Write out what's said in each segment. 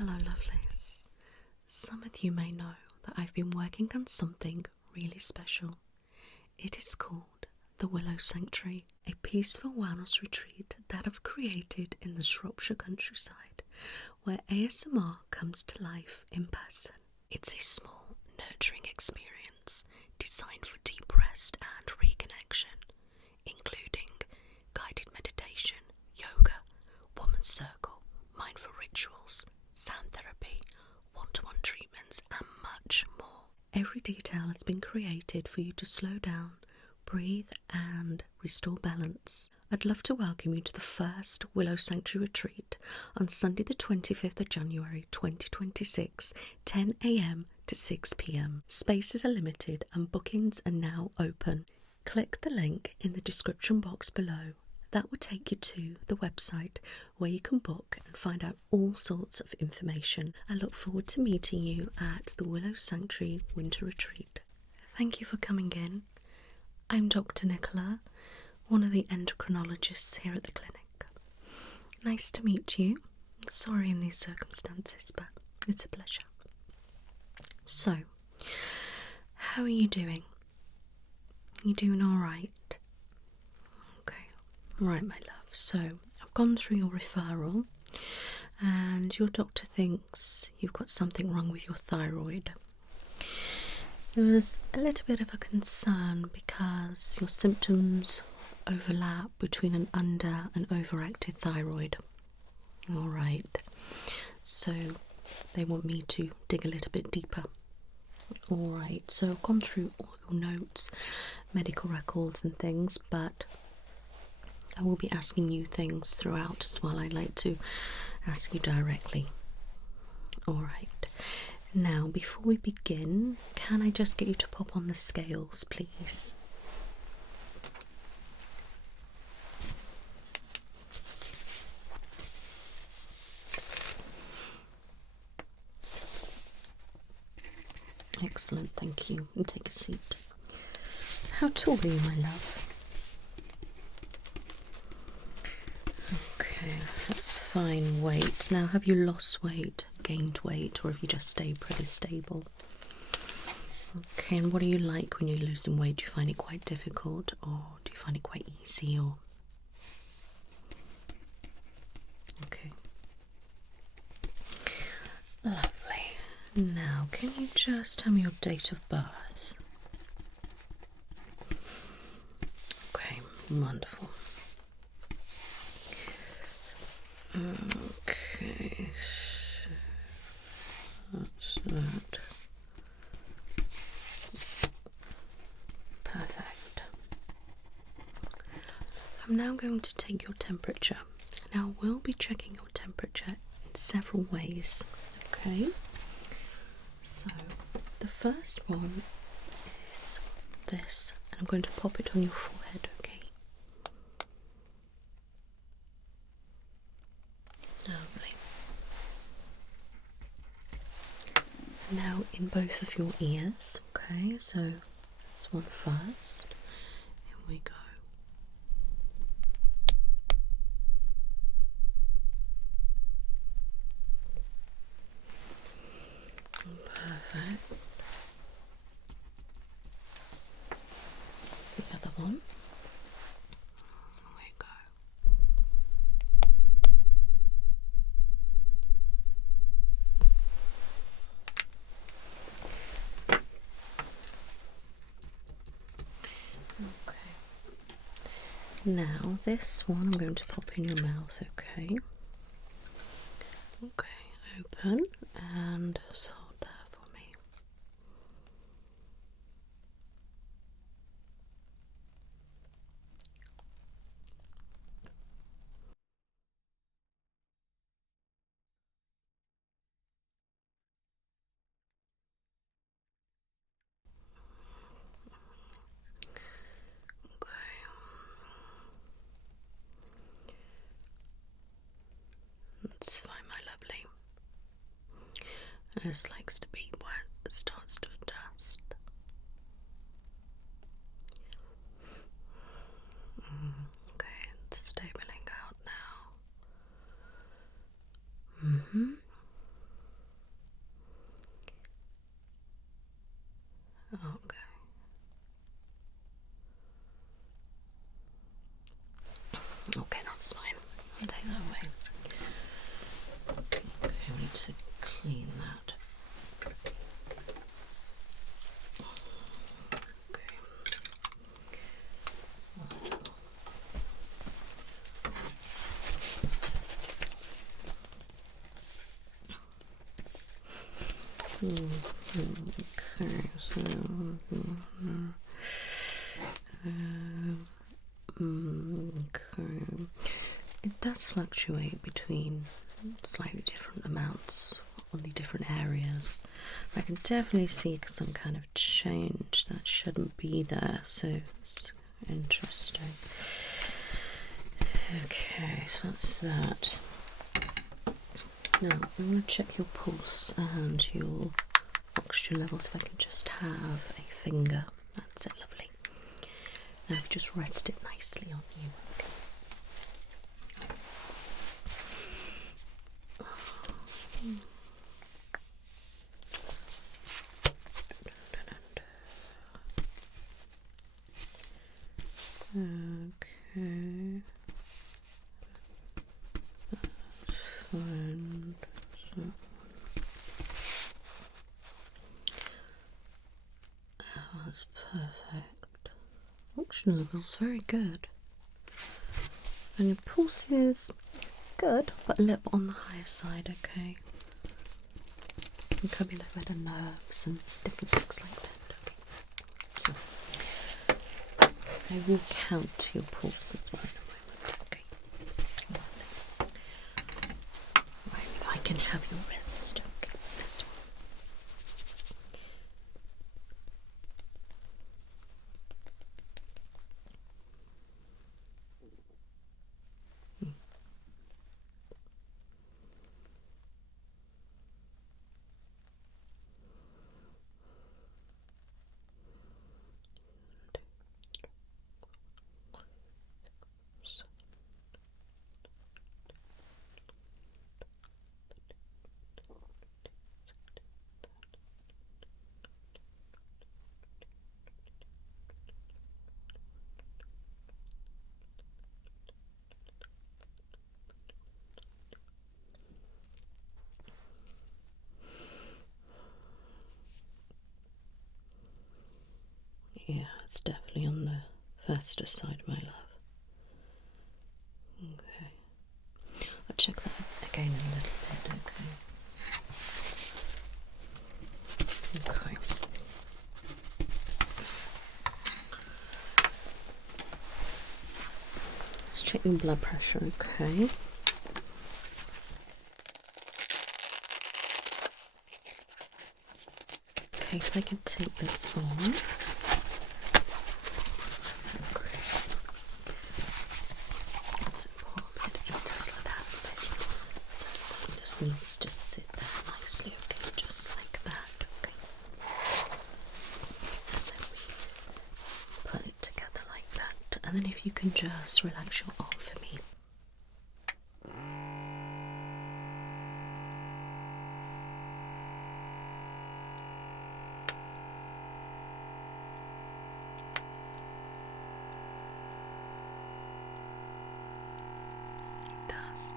Hello, lovelies. Some of you may know that I've been working on something really special. It is called the Willow Sanctuary, a peaceful wellness retreat that I've created in the Shropshire countryside, where ASMR comes to life in person. It's a small, nurturing experience designed for deep rest and reconnection, including guided meditation, yoga, woman's circle, mindful rituals, sound therapy, one-to-one treatments, and much more. Every detail has been created for you to slow down, breathe, and restore balance. I'd love to welcome you to the first Willow Sanctuary retreat on Sunday the 25th of January 2026, 10 a.m. to 6 p.m. Spaces are limited and bookings are now open. Click the link in the description box below. That will take you to the website where you can book and find out all sorts of information. I look forward to meeting you at the Willow Sanctuary Winter Retreat. Thank you for coming in. I'm Dr. Nicola, one of the endocrinologists here at the clinic. Nice to meet you. Sorry in these circumstances, but it's a pleasure. So, how are you doing? You doing all right? Okay. Right, my love. So, I've gone through your referral and your doctor thinks you've got something wrong with your thyroid. There was a little bit of a concern because your symptoms overlap between an under and overactive thyroid. Alright, so they want me to dig a little bit deeper. Alright, so I've gone through all your notes, medical records and things, but I will be asking you things throughout as well. I'd like to ask you directly. Alright. Now, before we begin, can I just get you to pop on the scales, please? Excellent, thank you. And take a seat. How tall are you, my love? Okay, that's fine weight. Now, have you lost weight, gained weight, or have you just stayed pretty stable? Okay, and what are you like when you're losing weight? Do you find it quite difficult, or do you find it quite easy, or? Okay. Lovely. Now, can you just tell me your date of birth? Okay, wonderful. Okay, that's that. Perfect. I'm now going to take your temperature. Now, we'll be checking your temperature in several ways. Okay, so the first one is this, and I'm going to pop it on your forehead, okay? Lovely. Now in both of your ears, okay, so this one first. Here we go. Perfect. The other one. Here we go. Okay. Now this one I'm going to pop in your mouth, okay? Okay, open and just hold there for me. Okay. It's fine, my lovely. It just likes to be where it starts to adjust. Okay, it's stabling out now. Okay, so okay. It does fluctuate between slightly different amounts on the different areas. I can definitely see some kind of change that shouldn't be there, so it's interesting. Okay, so that's that. Now I'm going to check your pulse and your oxygen levels. If I can just have a finger. That's it, lovely. Now if you just rest it nicely on you. Okay. Fine. So. Oh, that's perfect. Oxygen levels very good. And your pulse is good, but a little on the higher side, okay? It could be a little bit of nerves and different things like that. Okay. So, I will count your pulse as well in a moment, okay? Right, if I can have your wrist, okay, this one. Yeah, it's definitely on the faster side, my love. Okay. I'll check that again in a little bit, okay? Okay. Let's check your blood pressure, okay? Okay, if I can take this on. Okay. Let's pour a bit in just like that. So it just needs to sit there nicely, okay? Just like that, okay? And then we put it together like that. And then if you can just relax your arm for me. It does.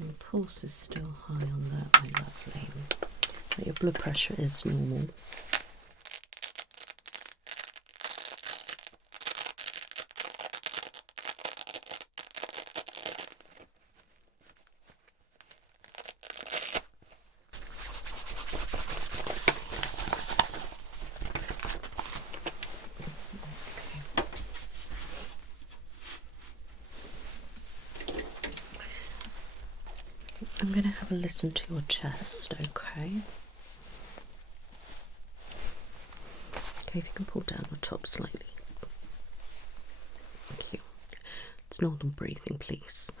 Your pulse is still high on that, my lovely. But your blood pressure is normal. I'm going to have a listen to your chest, okay? Okay, if you can pull down your top slightly. Thank you. It's normal breathing, please.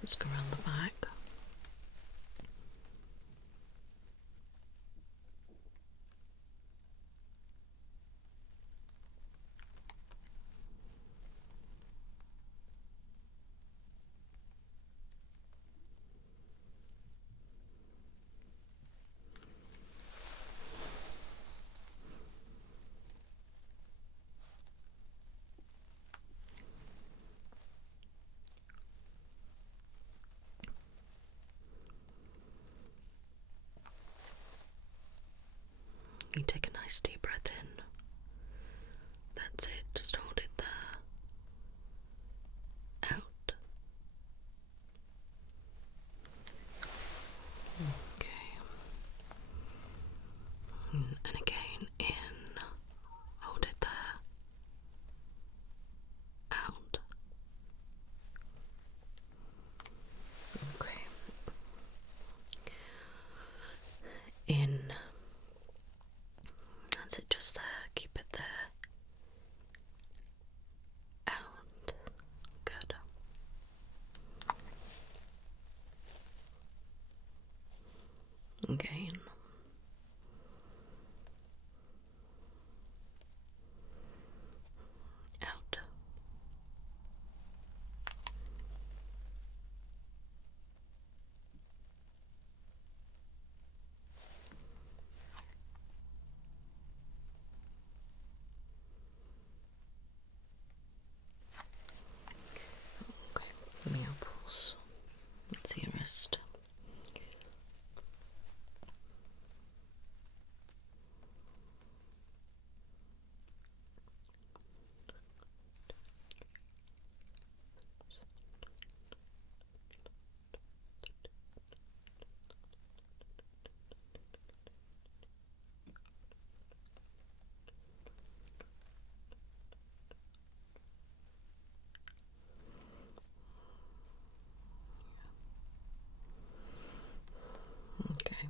Let's go around the back. You take a nice deep breath in. That's it, just hold it there. Out. Okay. And again, in. Hold it there. Out. Okay. In. That's it, just there. Keep it there. Out. Good. Again. Out. Okay, let me pulse. Let's see your wrist. Okay.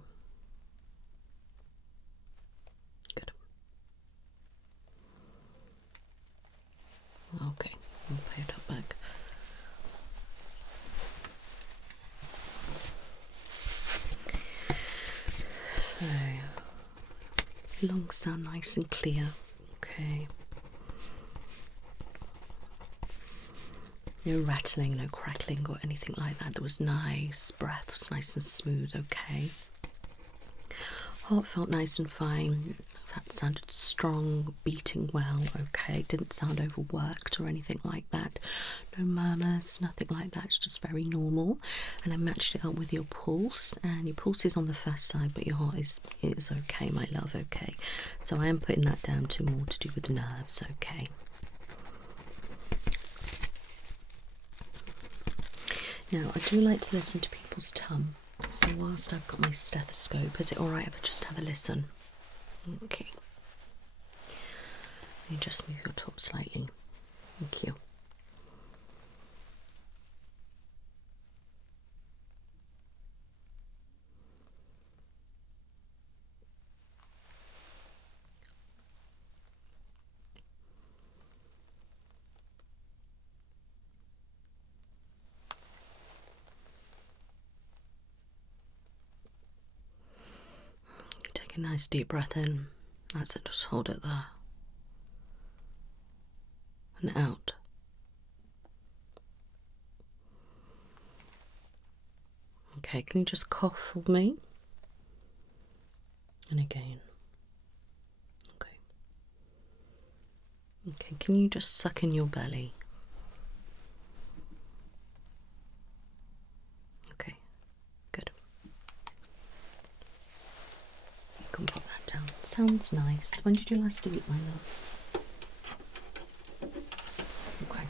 Good. Okay, we'll pay it up back. So, lungs sound nice and clear. Okay. No rattling, no crackling or anything like that. There was nice breath, was nice and smooth. Okay. Heart felt nice and fine. That sounded strong, beating well. Okay, didn't sound overworked or anything like that. No murmurs, nothing like that. It's just very normal. And I matched it up with your pulse, and your pulse is on the fast side, but your heart is okay, my love. Okay, so I am putting that down to more to do with nerves. Okay. Now, I do like to listen to people's tongue, so whilst I've got my stethoscope, is it alright if I just have a listen? Okay. You just move your top slightly. Thank you. Take a nice deep breath in. That's it, just hold it there. And out. Okay, can you just cough for me? And again. Okay. Okay, can you just suck in your belly? Okay, good. You can put that down. Sounds nice. When did you last eat, my love? Okay.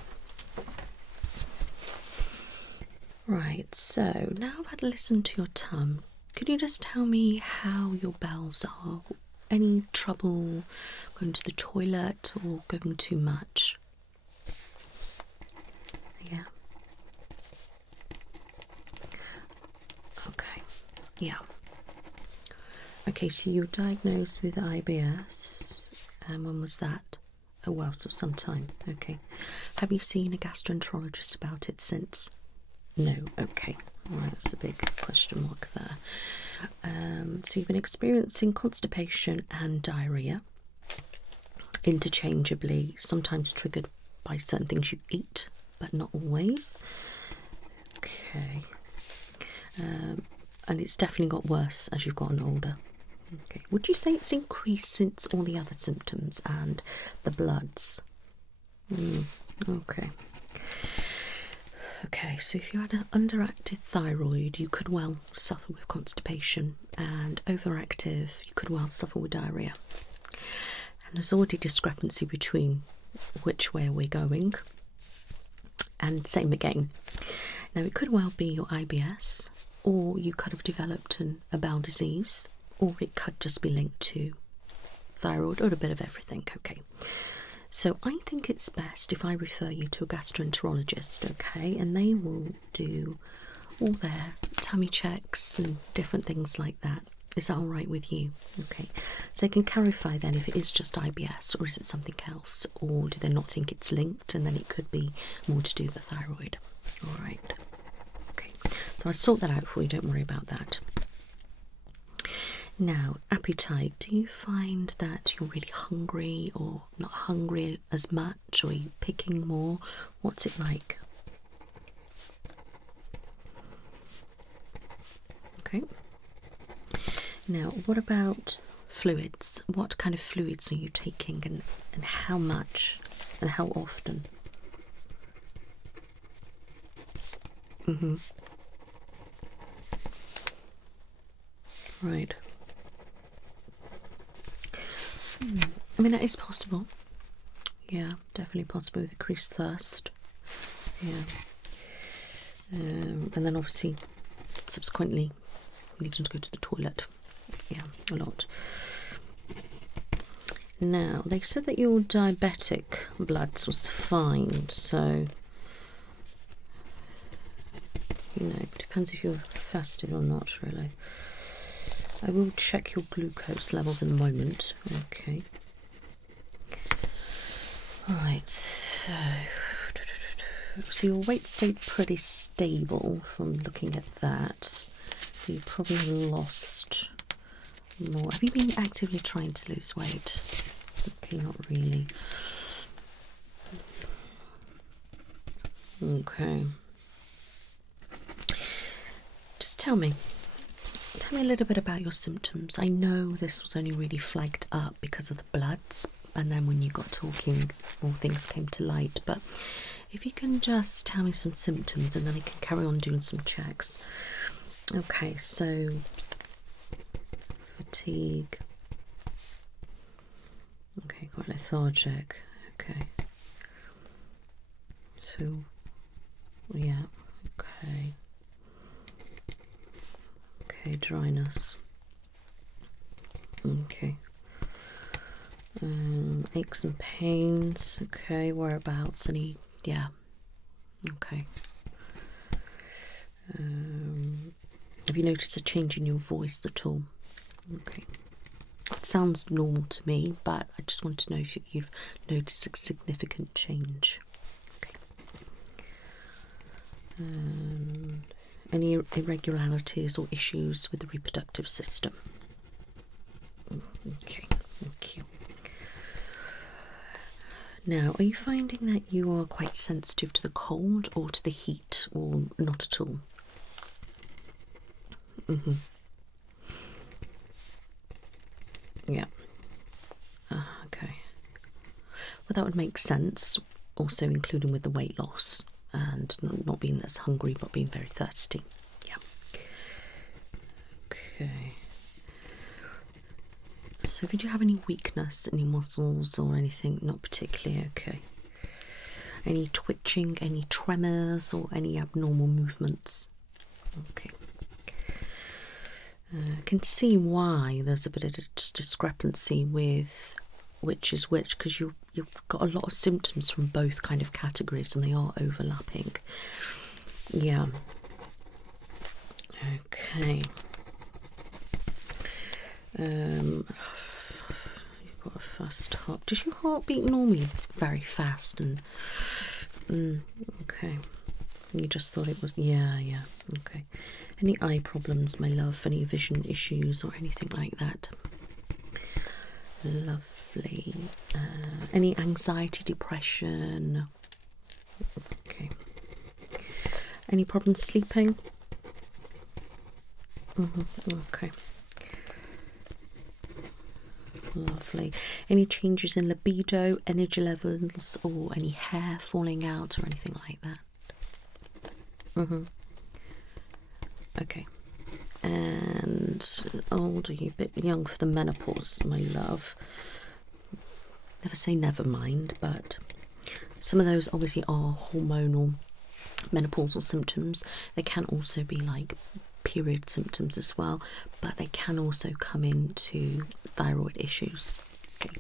Right, so now I've had a listen to your tongue. Could you just tell me how your bowels are? Any trouble going to the toilet or going too much? Yeah. Okay. Yeah. Okay, so you were diagnosed with IBS. And when was that? Oh, well, so some time. Okay. Have you seen a gastroenterologist about it since? No, okay. All right, that's a big question mark there. So you've been experiencing constipation and diarrhea interchangeably, sometimes triggered by certain things you eat, but not always. Okay. And it's definitely got worse as you've gotten older. Okay. Would you say it's increased since all the other symptoms and the bloods? Okay. Okay, so if you had an underactive thyroid, you could well suffer with constipation, and overactive, you could well suffer with diarrhea. And there's already discrepancy between which way we're going. And same again. Now, it could well be your IBS, or you could have developed a bowel disease, or it could just be linked to thyroid, or a bit of everything. Okay. So I think it's best if I refer you to a gastroenterologist, okay? And they will do all their tummy checks and different things like that. Is that all right with you? Okay. So they can clarify then if it is just IBS or is it something else, or do they not think it's linked, and then it could be more to do with the thyroid. All right. Okay. So I'll sort that out for you. Don't worry about that. Now, appetite. Do you find that you're really hungry or not hungry as much, or are you picking more? What's it like? Okay. Now, what about fluids? What kind of fluids are you taking, and how much and how often? Right. I mean, that is possible. Yeah, definitely possible with increased thirst. Yeah. And then obviously, subsequently, needing to go to the toilet. Yeah, a lot. Now, they said that your diabetic bloods was fine, so, you know, it depends if you're fasted or not, really. I will check your glucose levels in a moment. Okay. Alright, so your weight stayed pretty stable from looking at that. You probably lost more. Have you been actively trying to lose weight? Okay, not really. Okay. Just tell me a little bit about your symptoms. I know this was only really flagged up because of the bloods, and then when you got talking, more things came to light. But if you can just tell me some symptoms, and then I can carry on doing some checks. Okay, so fatigue. Okay, quite lethargic. Okay. So, yeah, okay. Okay, dryness. Okay. Aches and pains. Okay, whereabouts? Any? Yeah. Okay. Have you noticed a change in your voice at all? Okay. It sounds normal to me, but I just want to know if you've noticed a significant change. Okay. Any irregularities or issues with the reproductive system? Okay, thank you. Now, are you finding that you are quite sensitive to the cold or to the heat, or not at all? Yeah. Okay. Well, that would make sense, also including with the weight loss and not being as hungry but being very thirsty. Yeah. Okay. So did you have any weakness, any muscles or anything? Not particularly. Okay. Any twitching, any tremors or any abnormal movements? Okay. I can see why there's a bit of discrepancy with which is which, because you've got a lot of symptoms from both kind of categories and they are overlapping. Yeah. Okay. You've got a fast heart. Does your heart beat normally very fast? And okay. You just thought it was, yeah, yeah, okay. Any eye problems, my love? Any vision issues or anything like that? Lovely. Any anxiety, depression? Okay. Any problems sleeping? Okay. Lovely. Any changes in libido, energy levels, or any hair falling out or anything like that? Okay. And old, are you a bit young for the menopause, my love? Never say never mind, but some of those obviously are hormonal menopausal symptoms. They can also be like period symptoms as well, but they can also come into thyroid issues. Okay,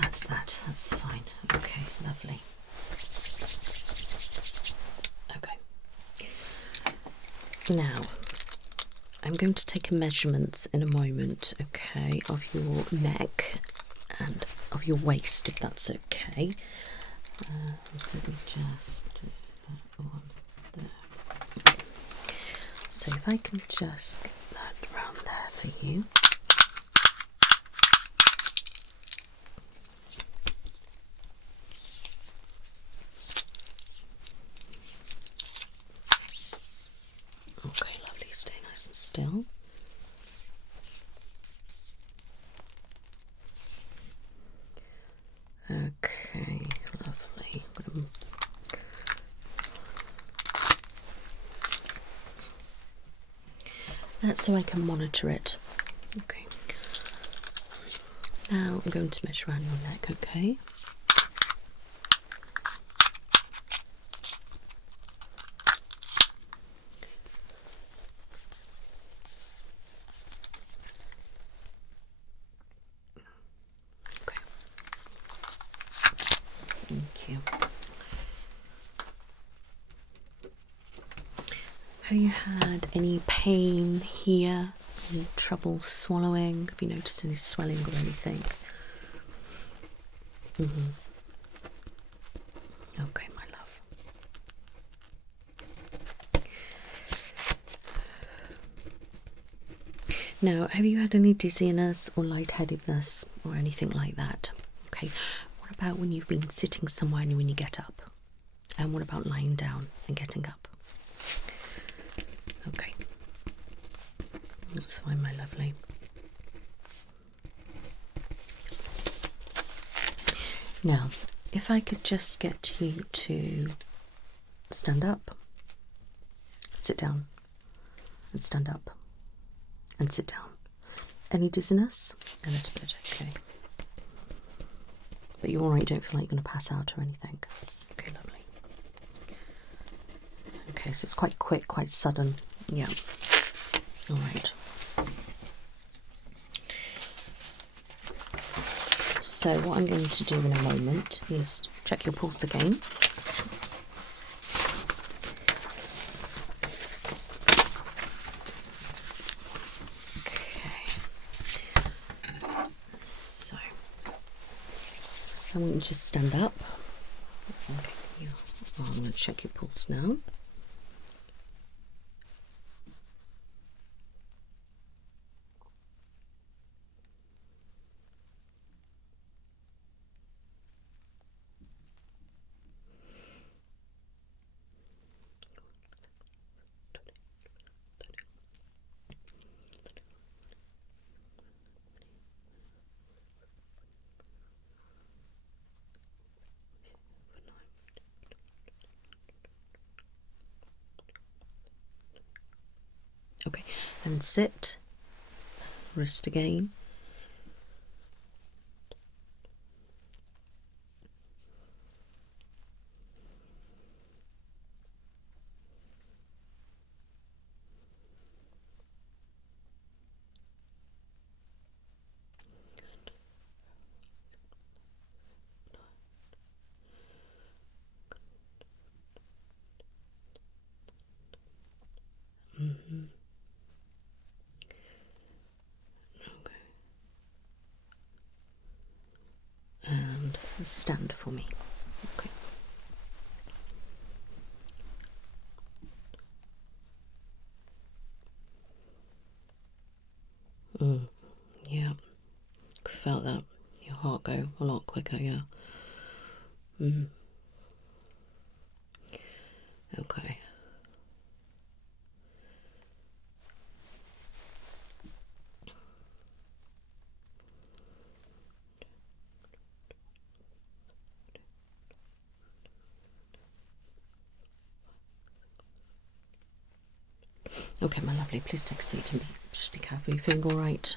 that's fine. Okay, lovely. Okay, now I'm going to take a measurement in a moment, okay, of your neck and of your waist, if that's okay. So we just do that on there. Okay. So if I can just get that around there for you. Okay, lovely. Stay nice and still. Okay, lovely. That's so I can monitor it. Okay. Now I'm going to measure around your neck, okay? Okay. Thank you. Have you had any pain here? Any trouble swallowing? Have you noticed any swelling or anything? Okay, my love. Now, have you had any dizziness or lightheadedness or anything like that? Okay. What about when you've been sitting somewhere and when you get up? And what about lying down and getting up? Okay. That's fine, my lovely. Now, if I could just get you to stand up, sit down, and stand up, and sit down. Any dizziness? A little bit, okay. But you're alright, you don't feel like you're going to pass out or anything? Okay, lovely. Okay, so it's quite quick, quite sudden. Yeah. Alright. So what I'm going to do in a moment is check your pulse again. Okay. So I want you to stand up. Okay, I'm going to check your pulse now. Okay, and sit, wrist again. Okay. stand for me. Okay. Yeah, felt that. Your heart go a lot quicker, yeah. Okay. Okay, my lovely, please take a seat and just be careful. You feeling all right?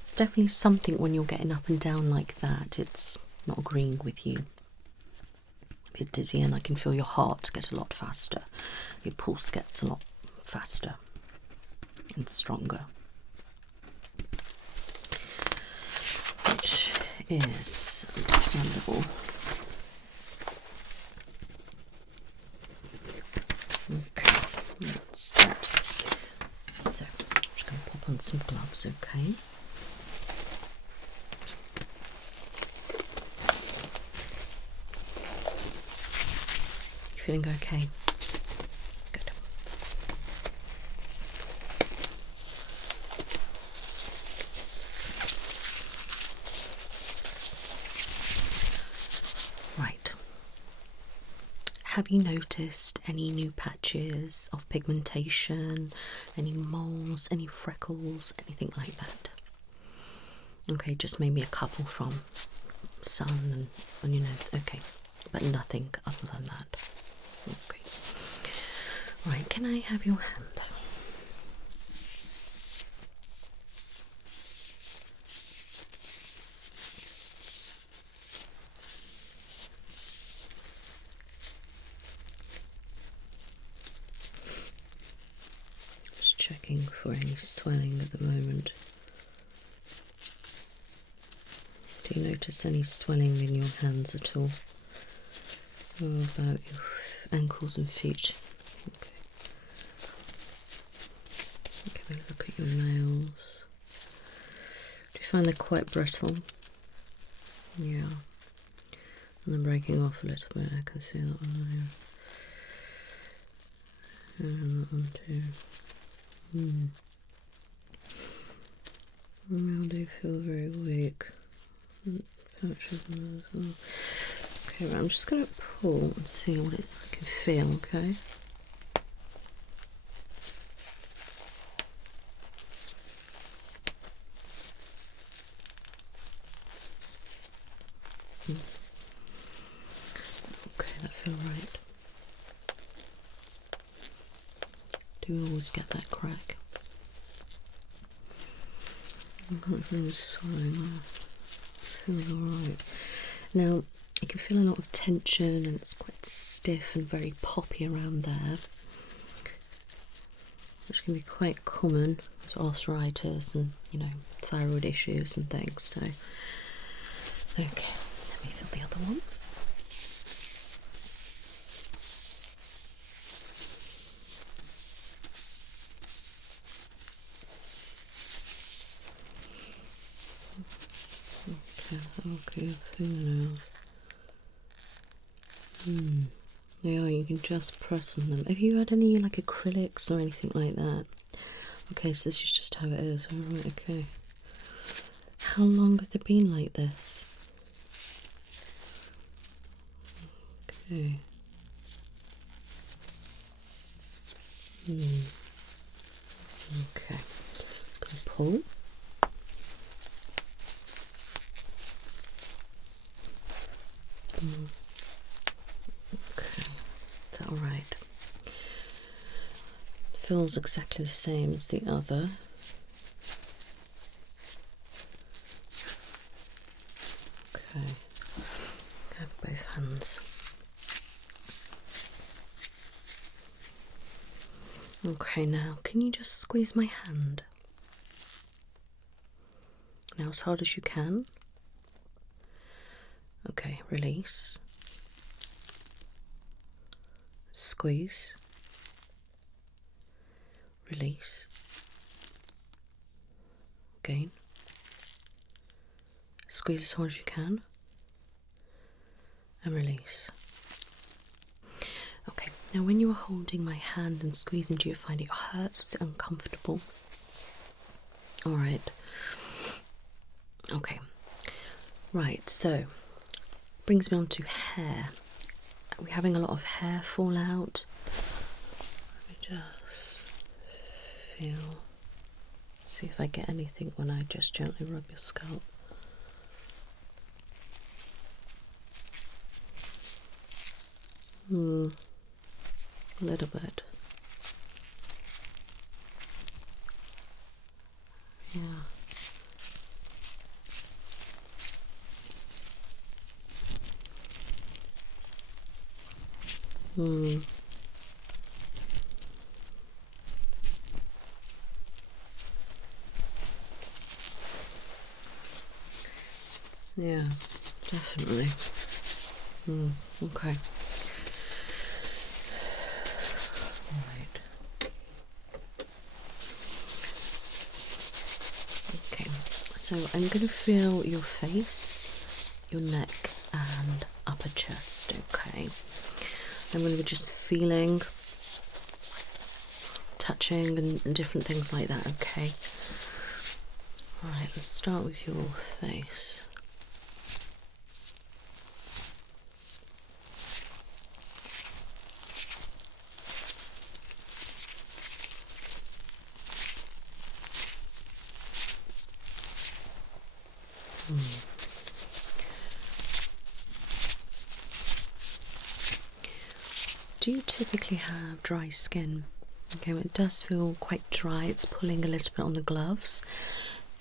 It's definitely something when you're getting up and down like that. It's not agreeing with you. A bit dizzy, and I can feel your heart get a lot faster. Your pulse gets a lot faster and stronger, which is understandable. Okay, that's that. So, I'm just going to pop on some gloves, okay? You feeling okay? Good. Right. Have you noticed any new patches of pigmentation, any moles, any freckles, anything like that? Okay, just maybe a couple from sun and on your nose. Okay, but nothing other than that. Okay. Right, can I have your hand? Just checking for any swelling at the moment. Do you notice any swelling in your hands at all? Or about your ankles and feet? Okay. Okay, look at your nails. Do you find they're quite brittle? Yeah. And they're breaking off a little bit. I can see that one there. And that one too. Now they feel very weak. Patches on as well. Okay, right, I'm just going to pull and see what I can feel, okay? Okay, that feels right. Do you always get that crack? I can't feel any swelling. Feels alright. Now, you can feel a lot of tension and it's quite stiff and very poppy around there, which can be quite common with arthritis and, you know, thyroid issues and things. So, okay, let me feel the other one. Okay, I feel now. Yeah, you can just press on them. Have you had any like acrylics or anything like that? Okay, so this is just how it is. Alright, okay. How long have they been like this? Okay. Okay. Gonna pull. Okay. Is that alright? Feels exactly the same as the other. Okay. Have both hands. Okay, now can you just squeeze my hand? Now as hard as you can. Okay, release. Squeeze. Release. Again. Squeeze as hard as you can. and release. Okay, now when you are holding my hand and squeezing, do you find it hurts? Was it uncomfortable? Alright. Okay. Right, so brings me on to hair. Are we having a lot of hair fall out? Let me just feel, see if I get anything when I just gently rub your scalp. A little bit. Yeah. Yeah, definitely. Okay. Right. Okay, so I'm going to feel your face, your neck and upper chest, okay? I'm going to be just feeling, touching and different things like that, okay? Alright, let's start with your face. Do you typically have dry skin? Okay, well, it does feel quite dry. It's pulling a little bit on the gloves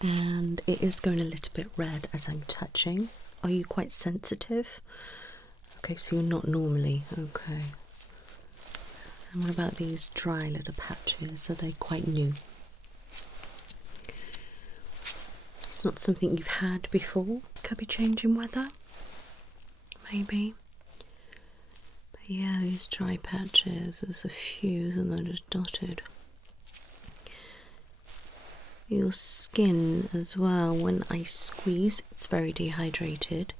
and it is going a little bit red as I'm touching. Are you quite sensitive? Okay, so you're not normally. Okay. And what about these dry little patches? Are they quite new? It's not something you've had before? Could be changing weather? Maybe. But yeah, these dry patches, there's a few and they're just dotted. Your skin as well, when I squeeze, it's very dehydrated,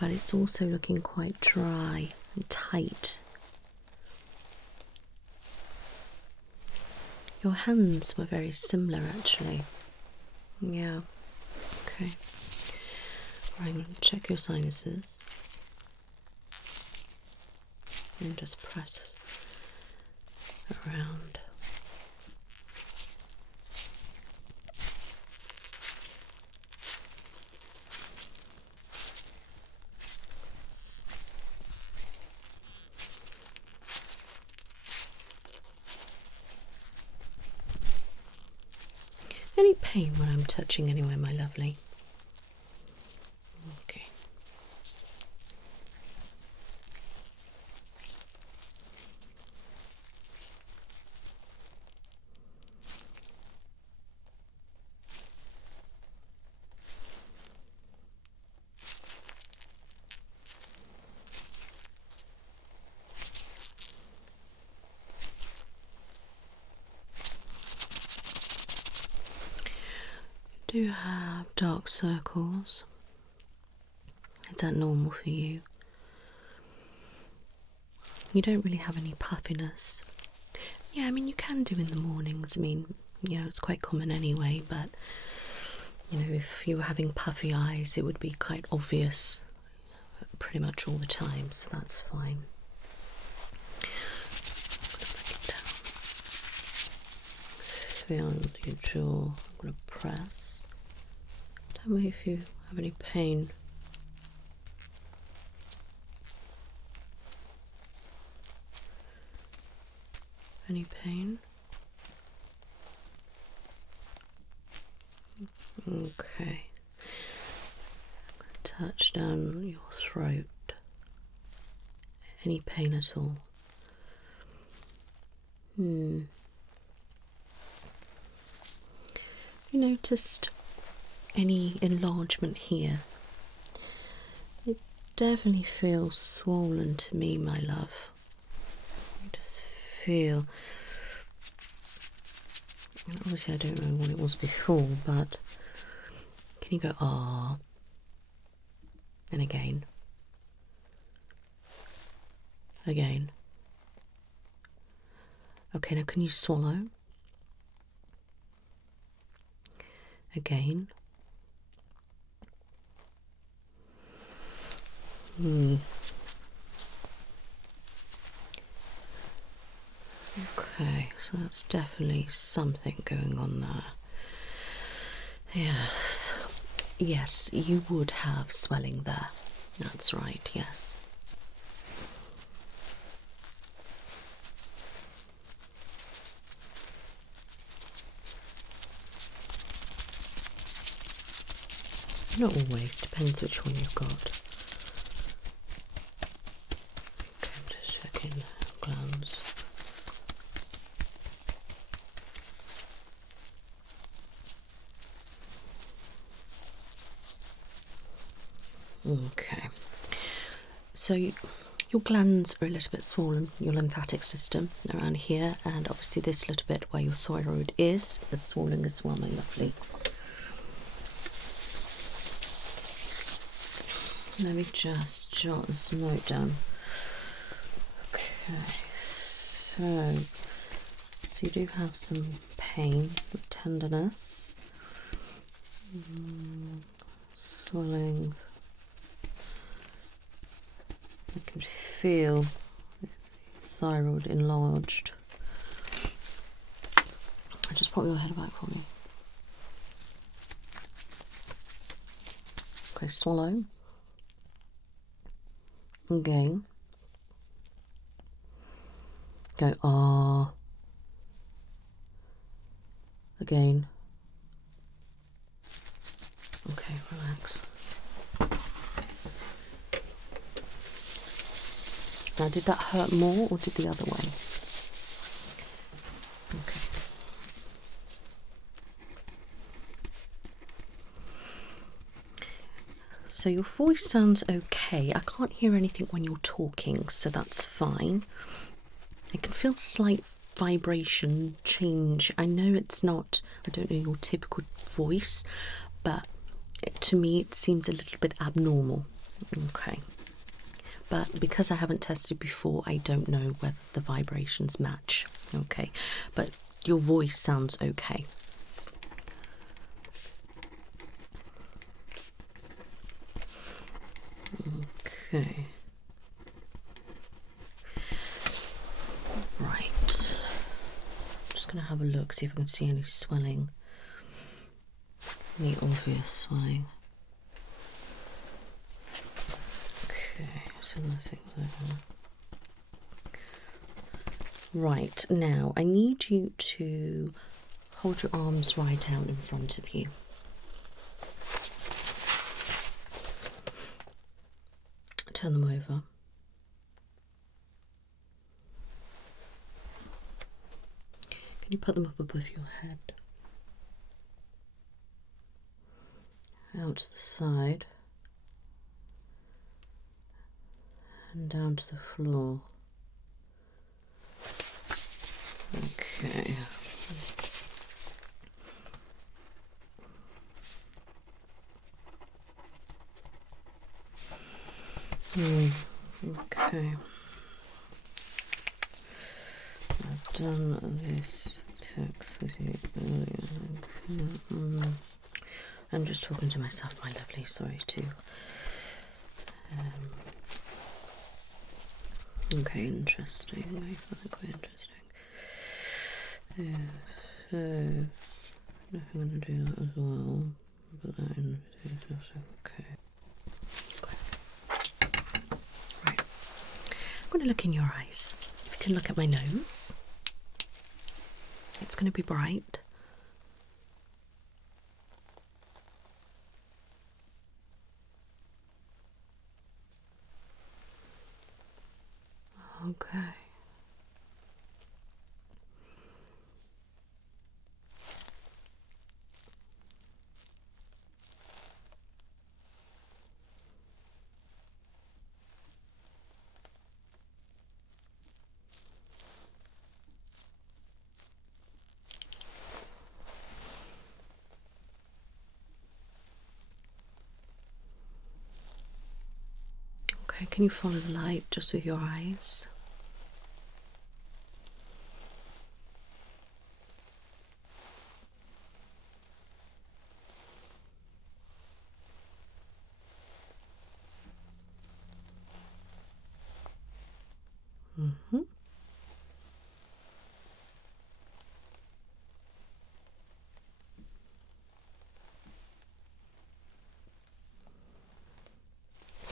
but it's also looking quite dry and tight. Your hands were very similar actually. Yeah. Okay. Right, I'm going to check your sinuses. And just press around. Any pain when I'm touching anywhere, my lovely? Okay. Do you have dark circles? Is that normal for you? You don't really have any puffiness. Yeah, I mean, you can do in the mornings. I mean, you know, it's quite common anyway, but, you know, if you were having puffy eyes, it would be quite obvious pretty much all the time, so that's fine. Feel your jaw. I'm going to press. Tell me if you have any pain. Any pain? Okay. Touch down your throat. Any pain at all? You noticed any enlargement here? It definitely feels swollen to me, my love. You just feel. Obviously, I don't know what it was before, but can you go ah? And again. Again. Okay, now can you swallow? Again. Okay, so that's definitely something going on there. Yes. Yes, you would have swelling there. That's right, yes. Not always, depends which one you've got. Okay, I'm just checking glands. Okay, so your glands are a little bit swollen, your lymphatic system around here, and obviously this little bit where your thyroid is swollen as well, my lovely. Let me just jot this note down. Okay, so you do have some pain, tenderness, swelling. I can feel thyroid enlarged. Just pop your head back for me. Okay, swallow. Again. Go ah. Again. Okay, relax. Now, did that hurt more or did the other way? Okay. So your voice sounds okay. I can't hear anything when you're talking, so that's fine. I can feel slight vibration change. I know it's not, I don't know your typical voice, but to me it seems a little bit abnormal. Okay. But because I haven't tested before, I don't know whether the vibrations match. Okay, but your voice sounds okay. Okay. Right. I'm just going to have a look, see if I can see any swelling. Any obvious swelling. Okay, so nothing there. Right, now I need you to hold your arms right out in front of you. Turn them over. Can you put them up above your head? Out to the side. And down to the floor. Okay. Okay. I've done this text with you earlier. Okay. I'm just talking to myself, my lovely. Sorry too. Okay, interesting. I find quite interesting. Yeah, so I'm going to do that as well. Put that in. Okay. Right. I'm going to look in your eyes. If you can look at my nose, it's going to be bright. Okay. Okay, can you follow the light just with your eyes? Mm-hmm.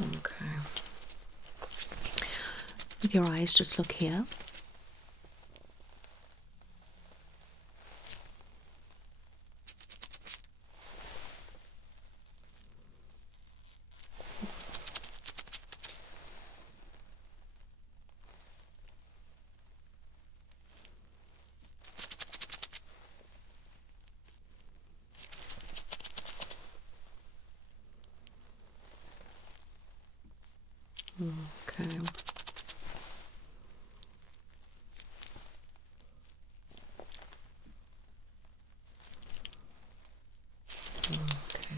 Okay. With your eyes, just look here. Okay. Okay.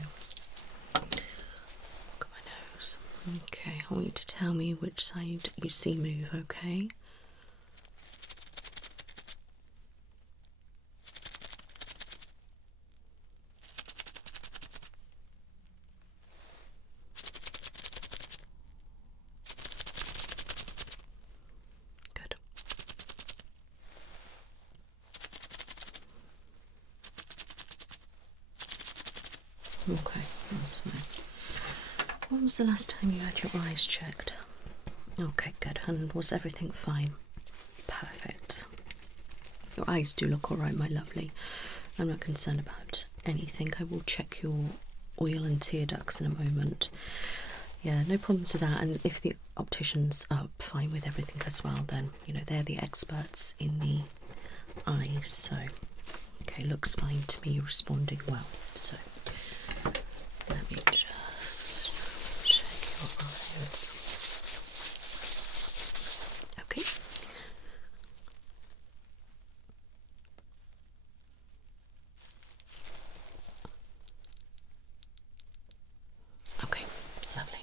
Look at my nose. Okay, I want you to tell me which side you see move, okay? Good. Okay, that's fine. When was the last time you had your eyes checked? Okay, good. And was everything fine? Perfect. Your eyes do look alright, my lovely. I'm not concerned about anything. I will check your oil and tear ducts in a moment. Yeah, no problems with that. And if the opticians are fine with everything as well, then, you know, they're the experts in the eyes. So, okay, looks fine to me, responding well. So, let me just check your eyes. Okay. Okay, lovely.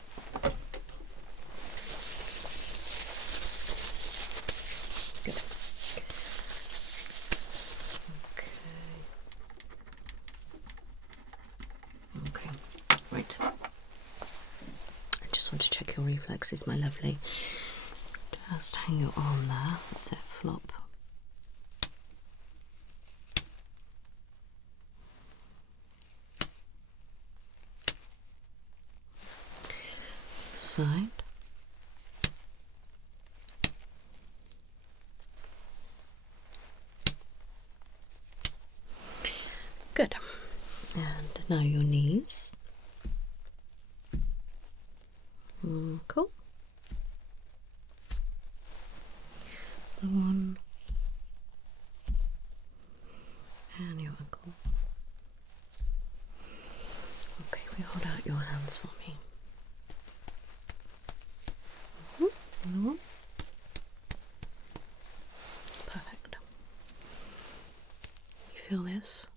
Good. Okay. Okay. Right. I just want to check your reflexes, my lovely. Just hang your arm there. That's it. Flop. Side. Good. And now your knees. Cool. One. And your ankle. Okay, we hold out your hands for me. Another one. Perfect. You feel this?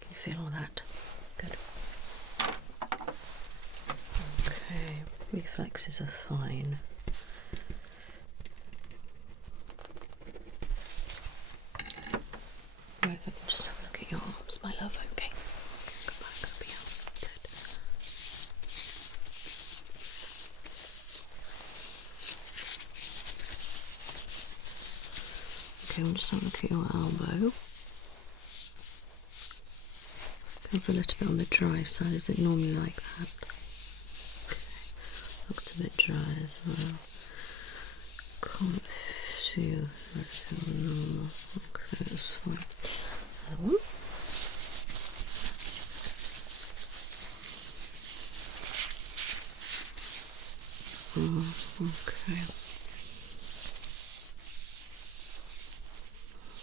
Can you feel all that? Good. Okay, reflexes are fine. Right, if I can just have a look at your arms, my love, okay? Come back up here. Good. Okay, I'm just having a look at your elbow. Feels a little bit on the dry side. Is it normally like that? Okay. Looks a bit dry as well. Can't feel normal. Okay, that's fine. Another one. Okay.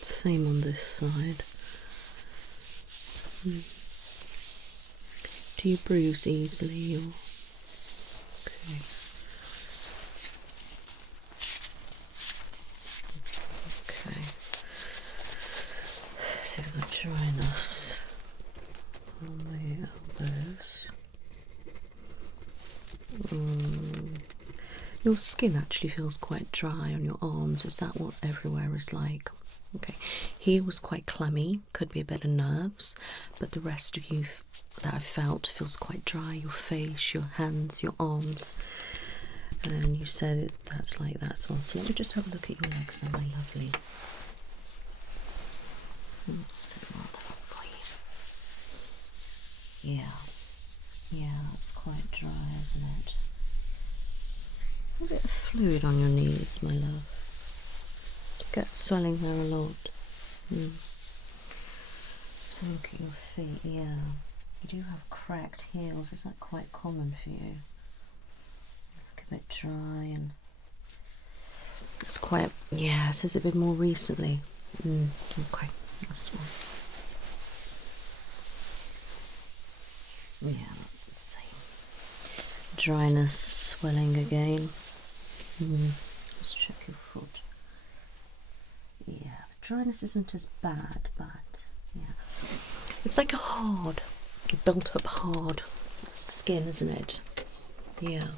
Same on this side. Do you bruise easily? Or? Okay. Okay. So we've got dryness on the elbows. Your skin actually feels quite dry on your arms. Is that what everywhere is like? Okay, here was quite clammy, could be a bit of nerves, but the rest of you that I felt feels quite dry. Your face, your hands, your arms, and you said that's like that as well. So let me just have a look at your legs, my lovely. Let's roll that up for you. Yeah, that's quite dry, isn't it? A bit of fluid on your knees, my love. You get swelling there a lot. So look at your feet, yeah. You do have cracked heels. Is that quite common for you? Look a bit dry and it's quite, yeah, so has it been more recently? Okay, that's fine. Yeah, that's the same. Dryness, swelling again. Let's check your foot. Yeah, the dryness isn't as bad, but yeah. It's like a hard, built up hard skin, isn't it? Yeah.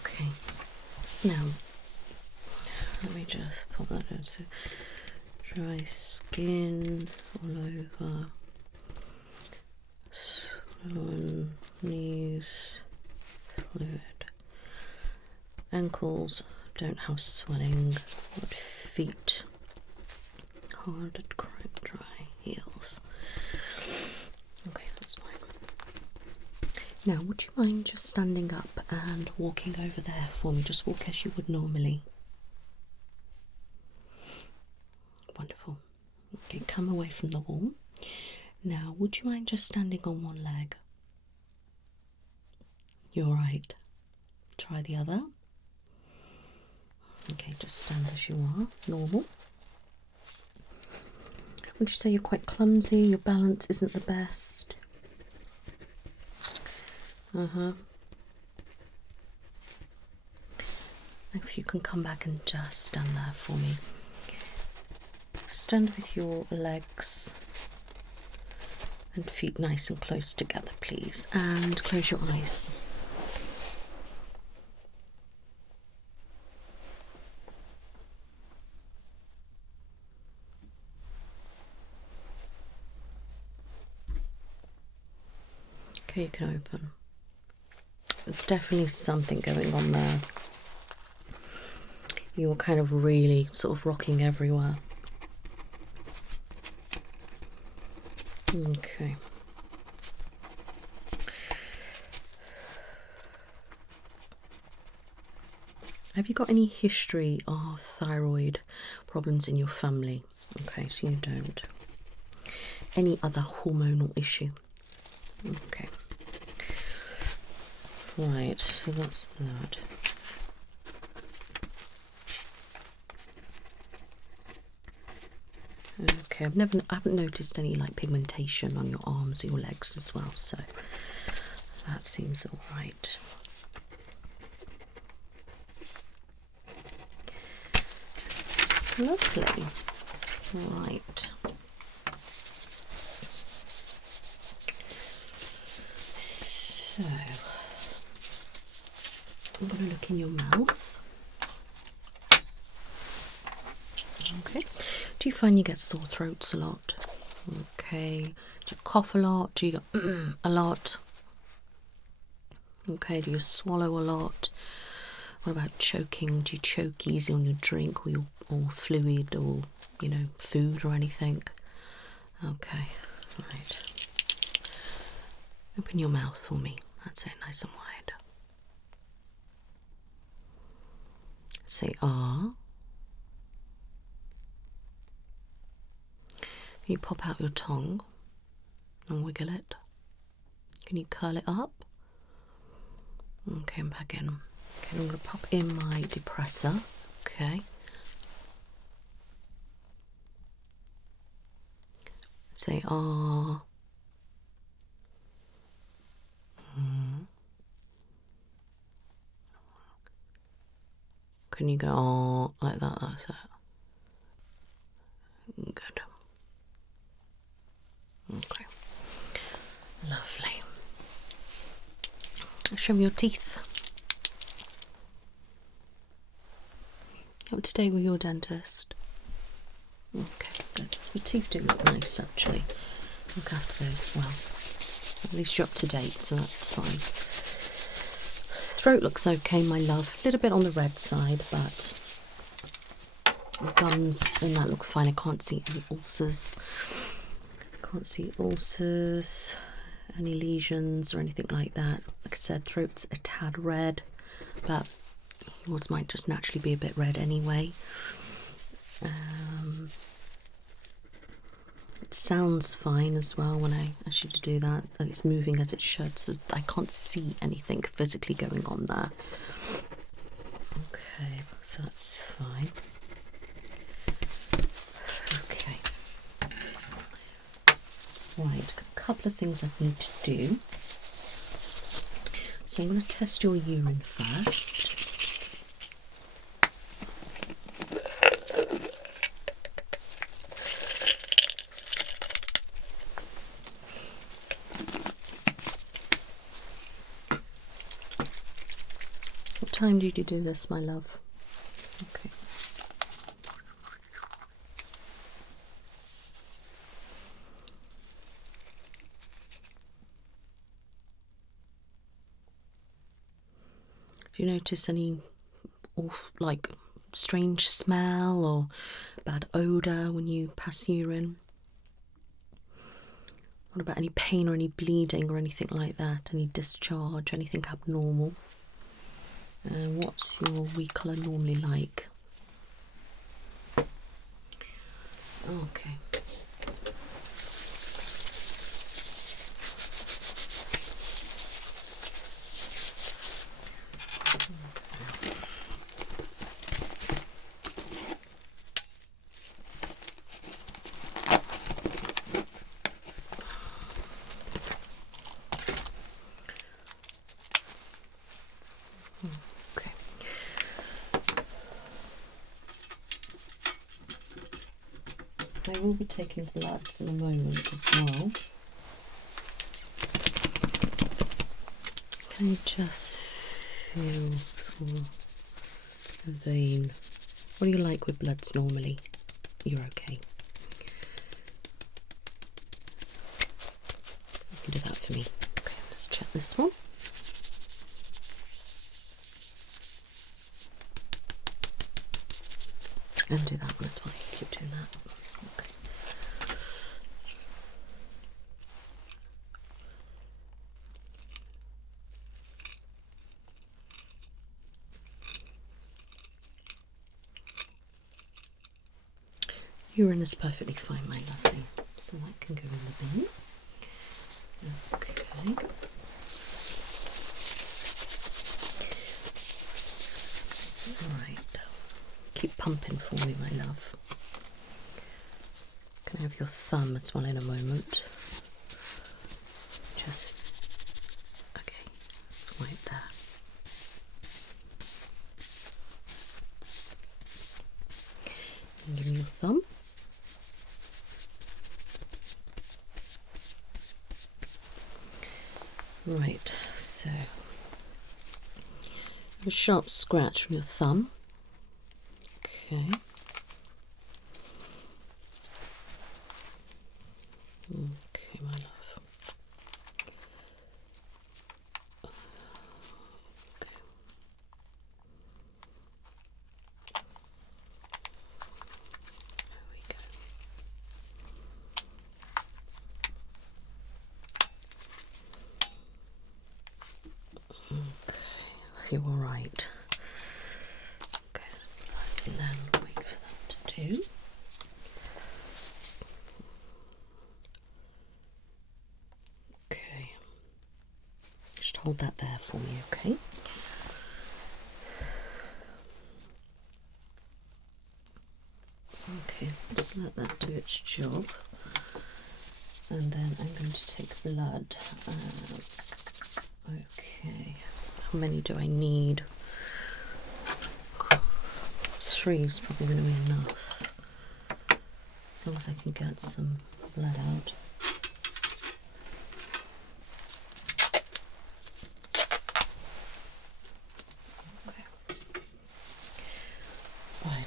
Okay. Now, let me just pop that into dry skin all over. Swollen knees, fluid. Ankles don't have swelling, but feet hard and cracked, dry heels. Okay, that's fine. Now, would you mind just standing up and walking over there for me? Just walk as you would normally. Wonderful. Okay, come away from the wall. Now, would you mind just standing on one leg? You're right. Try the other. Okay, just stand as you are, normal. Would you say you're quite clumsy? Your balance isn't the best? If you can come back and just stand there for me. Stand with your legs and feet nice and close together, please. And close your eyes. Okay, you can open. There's definitely something going on there. You were kind of really sort of rocking everywhere. Okay. Have you got any history of thyroid problems in your family? Okay, so you don't. Any other hormonal issue? Okay. Right, so that's that. Okay, I haven't noticed any like pigmentation on your arms or your legs as well, so that seems all right. Lovely. Right. So I'm going to look in your mouth. Okay. Do you find you get sore throats a lot? Okay. Do you cough a lot? Do you get a lot? Okay. Do you swallow a lot? What about choking? Do you choke easy on your drink or fluid or, you know, food or anything? Okay. Right. Open your mouth for me. That's it, nice and wide. Say ah. Can you pop out your tongue and wiggle it? Can you curl it up? Okay, I'm back in. Okay, I'm going to pop in my depressor. Okay. Say ah. Can you go oh like that? That's it. Good. Okay. Lovely. Show me your teeth. today with your dentist? Okay, good. Your teeth do look nice, actually. Look after those well. At least you're up to date, so that's fine. Throat looks okay, my love. A little bit on the red side, but the gums and that look fine. I can't see any ulcers. Can't see ulcers, any lesions or anything like that. Like I said, throat's a tad red, but yours might just naturally be a bit red anyway. It sounds fine as well when I ask you to do that, and it's moving as it should, so I can't see anything physically going on there. Okay, so that's fine. Okay. Right, a couple of things I need to do. So I'm going to test your urine first. What time did you do this, my love? Okay. Do you notice any like strange smell or bad odour when you pass urine? What about any pain or any bleeding or anything like that? Any discharge, anything abnormal? And what's your wee colour normally like? Okay. I will be taking bloods in a moment as well. Can you just feel for the vein? What do you like with bloods normally? You're okay. You can do that for me. Okay, let's check this one. And do that one as well. You keep doing that. Okay. Urine is perfectly fine, my lovely. So that can go in the bin. Okay. Alright. Keep pumping for me, my love. Can I have your thumb as well in a moment? Just, okay, swipe there. And give me your thumb. Right, so a sharp scratch from your thumb. Okay. Okay, my love. Okay. There we go. Okay, I feel all right. Okay, and then wait for that to do. Okay, just hold that there for me, okay? Okay, just let that do its job. And then I'm going to take blood. Okay, how many do I need? 3 is probably going to be enough. As long as I can get some blood out. Okay. Right,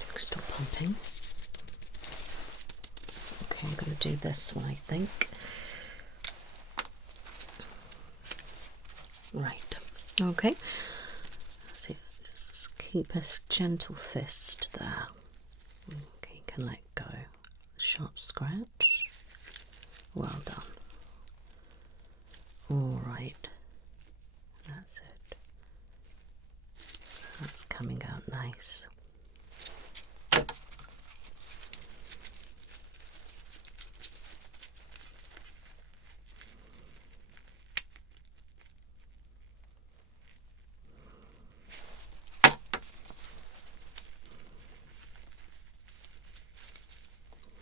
this one, I think. Right. Okay. So just keep a gentle fist there. Okay, you can let go. Sharp scratch. Well done. All right. That's it. That's coming out nice.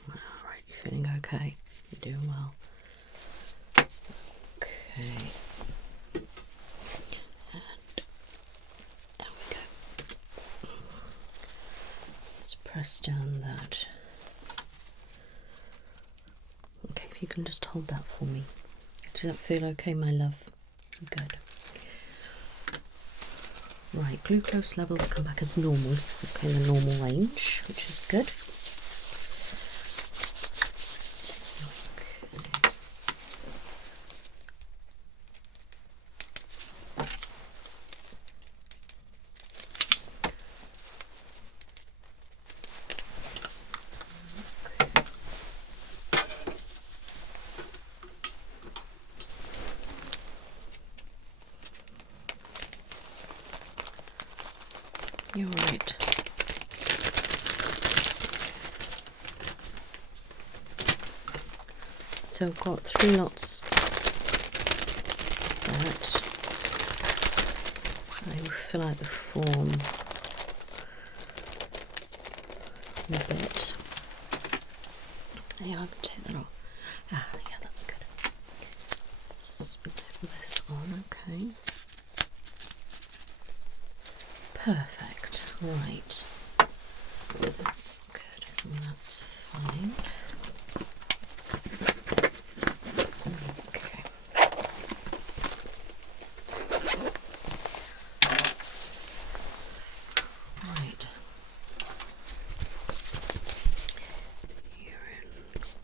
Alright, you feeling okay? You're doing well. Okay. And there we go. Let's press down that. Okay, if you can just hold that for me. Does that feel okay, my love? Good. Right, glucose levels come back as normal, okay, in the normal range, which is good. You're right. So I've got 3 lots that I will fill out the form in a bit. Yeah, I'm gonna take that off. Ah, yeah, that's good. Slip this on, okay. Perfect. Right. That's good. And that's fine. Okay. Right. Urine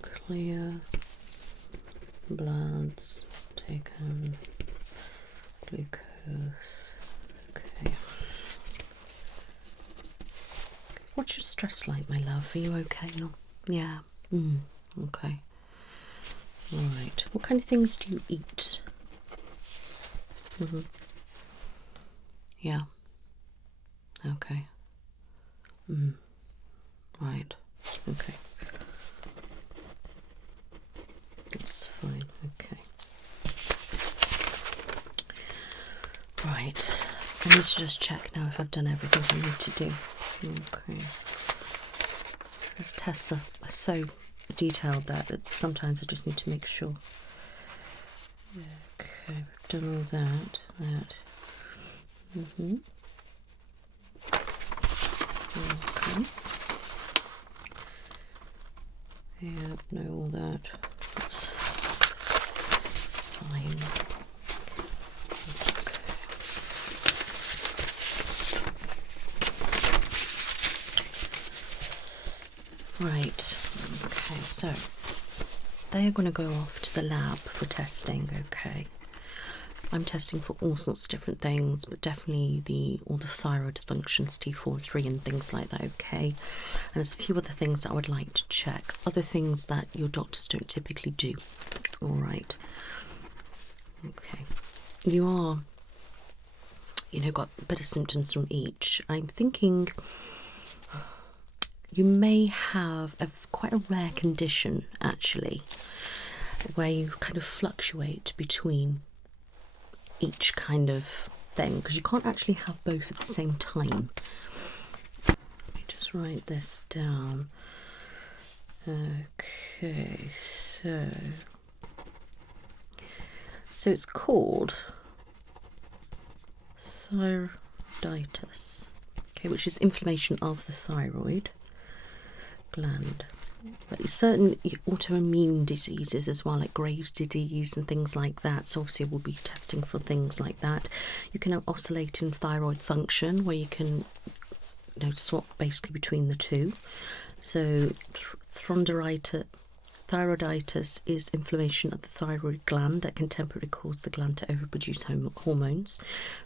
clear. Bloods taken. Glucose. Okay. What's your stress like, my love? Are you okay? Yeah. Okay. All right. What kind of things do you eat? Yeah. Okay. Right. Okay. That's fine. Okay. Right. I need to just check now if I've done everything I need to do. Okay. Those tests are so detailed that it's sometimes I just need to make sure. Okay, we've done all that. Okay. Yeah, know all that. Fine. Right, okay, so they are going to go off to the lab for testing, okay. I'm testing for all sorts of different things, but definitely all the thyroid functions, T4, and things like that, okay. And there's a few other things that I would like to check, other things that your doctors don't typically do. All right. Okay. You are, got a bit of symptoms from each. I'm thinking you may have quite a rare condition, actually, where you kind of fluctuate between each kind of thing, because you can't actually have both at the same time. Let me just write this down. Okay, so it's called thyroiditis, okay, which is inflammation of the thyroid gland. But certain autoimmune diseases as well, like Graves' disease and things like that, so obviously we'll be testing for things like that. You can have oscillating thyroid function, where you can swap basically between the two. So thrombocytopenia, Thyroiditis is inflammation of the thyroid gland that can temporarily cause the gland to overproduce hormones.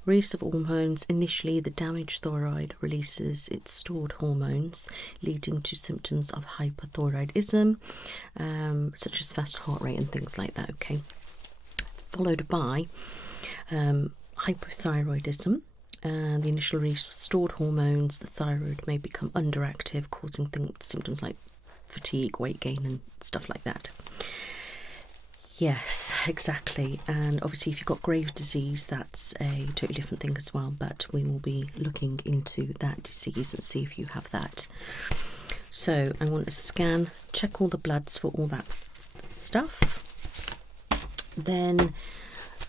Release of hormones. Initially, the damaged thyroid releases its stored hormones, leading to symptoms of hypothyroidism, such as fast heart rate and things like that. Okay, followed by hypothyroidism. And the initial release of stored hormones, the thyroid may become underactive, causing symptoms like fatigue, weight gain, and stuff like that. Yes, exactly. And obviously, if you've got Graves' disease, that's a totally different thing as well. But we will be looking into that disease and see if you have that. So I want to scan, check all the bloods for all that stuff. Then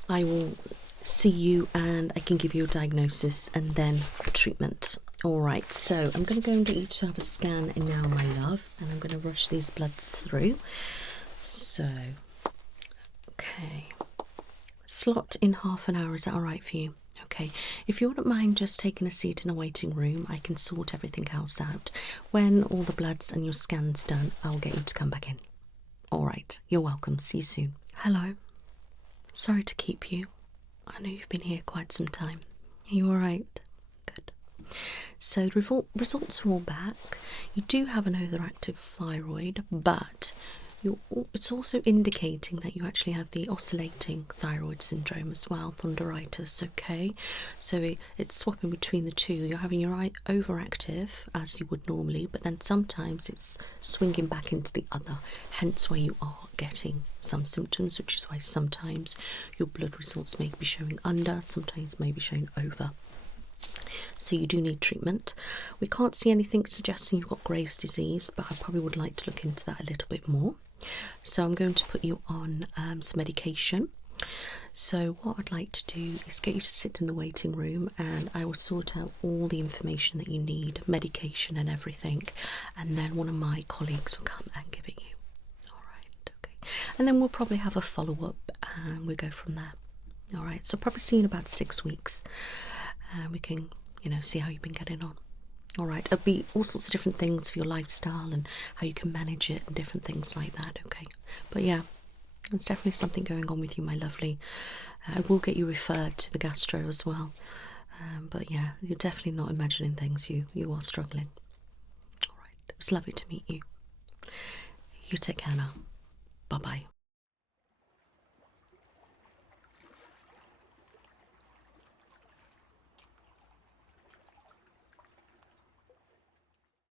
I will see you and I can give you a diagnosis and then treatment. All right, so I'm going to go and get you to have a scan now, my love, and I'm going to rush these bloods through. So, okay, slot in half an hour, is that all right for you? Okay, if you wouldn't mind just taking a seat in the waiting room, I can sort everything else out. When all the bloods and your scan's done, I'll get you to come back in. All right, you're welcome. See you soon. Hello. Sorry to keep you. I know you've been here quite some time. Are you all right? Good. So the results are all back. You do have an overactive thyroid, but it's also indicating that you actually have the oscillating thyroid syndrome as well, thyroiditis. Okay, so it's swapping between the two. You're having your eye overactive as you would normally, but then sometimes it's swinging back into the other, hence why you are getting some symptoms, which is why sometimes your blood results may be showing under, sometimes may be showing over. So you do need treatment. We can't see anything suggesting you've got Graves' disease, but I probably would like to look into that a little bit more. So I'm going to put you on some medication. So what I'd like to do is get you to sit in the waiting room and I will sort out all the information that you need, medication and everything, and then one of my colleagues will come and give it you. All right, okay. And then we'll probably have a follow-up and we'll go from there. All right, so probably see in about 6 weeks. And we can, see how you've been getting on. All right, it'll be all sorts of different things for your lifestyle and how you can manage it and different things like that, okay? But yeah, there's definitely something going on with you, my lovely. I will get you referred to the gastro as well. But yeah, you're definitely not imagining things. You are struggling. All right, it was lovely to meet you. You take care now. Bye-bye.